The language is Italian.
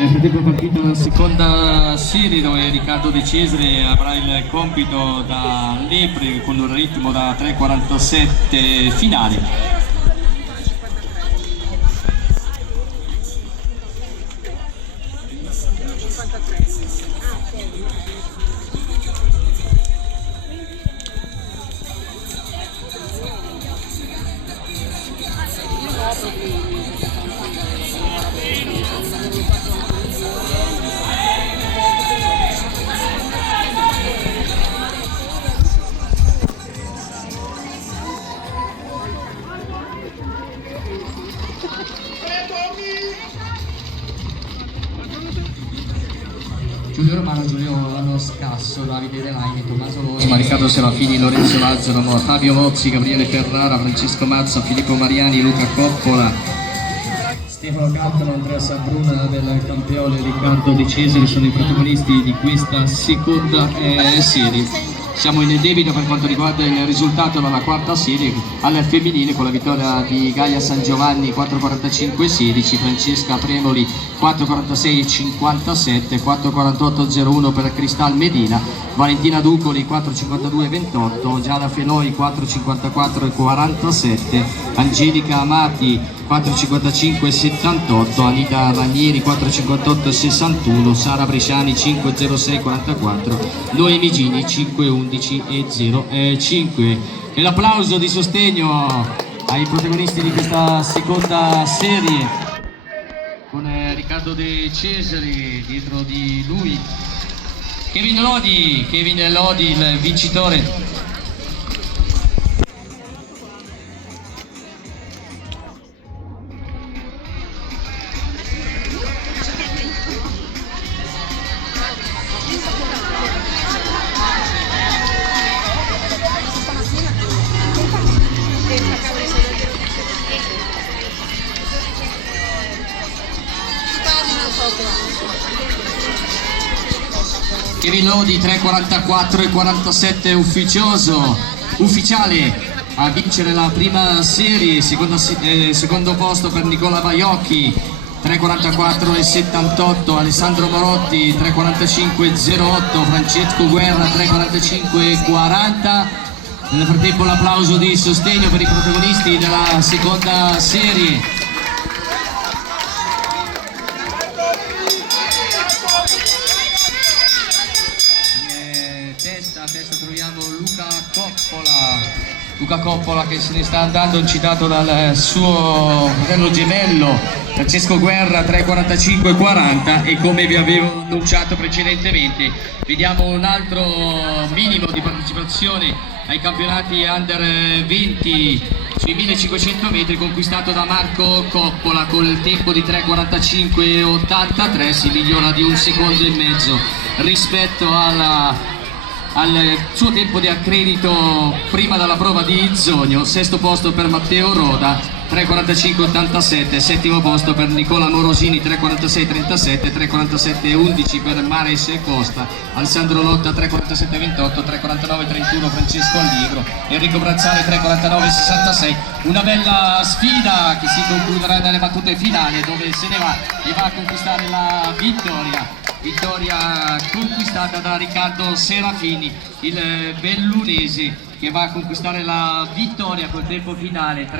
Nel frattempo partita la seconda serie dove Riccardo De Cesare avrà il compito da lepre con un ritmo da 3,47 finale. Giulio Romano, Giulio Lano Scasso, Davide Delaini, Tommaso Losma, Riccardo Serafini, Lorenzo Lazzaro, Fabio Mozzi, Gabriele Ferrara, Francesco Mazza, Filippo Mariani, Luca Coppola, Stefano Cattano, Andrea Sabruna del Campeole, Riccardo De Cesare sono i protagonisti di questa seconda serie. Siamo in debito per quanto riguarda il risultato della quarta serie al femminile con la vittoria di Gaia San Giovanni 4,45-16, Francesca Premoli 4,46-57, 4,48-01 per Cristal Medina, Valentina Ducoli 4,52-28, Giada Feloi 4,54-47, Angelica Amati 4,55-78, Anita Ranieri 4,58-61, Sara Bresciani 5,06-44, Noemi Gini 5,11-05. E l'applauso di sostegno ai protagonisti di questa seconda serie con Riccardo De Cesare dietro di lui, Kevin Lodi, il vincitore. Kevin Lodi 3,44-47 ufficiale a vincere la prima serie, secondo posto per Nicola Baiocchi 3,44-78, Alessandro Morotti 3,45-08, Francesco Guerra 3,45-40. Nel frattempo l'applauso di sostegno per i protagonisti della seconda serie. A testa troviamo Luca Coppola che se ne sta andando, incitato dal suo fratello gemello Francesco Guerra 3,45-40, e come vi avevo annunciato precedentemente vediamo un altro minimo di partecipazione ai campionati under 20 sui 1500 metri conquistato da Marco Coppola col tempo di 3,45-83, si migliora di 1,5 secondi rispetto al suo tempo di accredito prima dalla prova di Izzonio. Sesto posto per Matteo Roda 3,45-87, settimo posto per Nicola Morosini 3,46-37, 3,47-11 per Mares Costa, Alessandro Lotta 3,47-28, 3,49-31 Francesco Alligro, Enrico Brazzari 3,49-66. Una bella sfida che si concluderà nelle battute finali dove se ne va e va a conquistare la vittoria conquistata da Riccardo Serafini, il bellunese, che va a conquistare la vittoria col tempo finale 3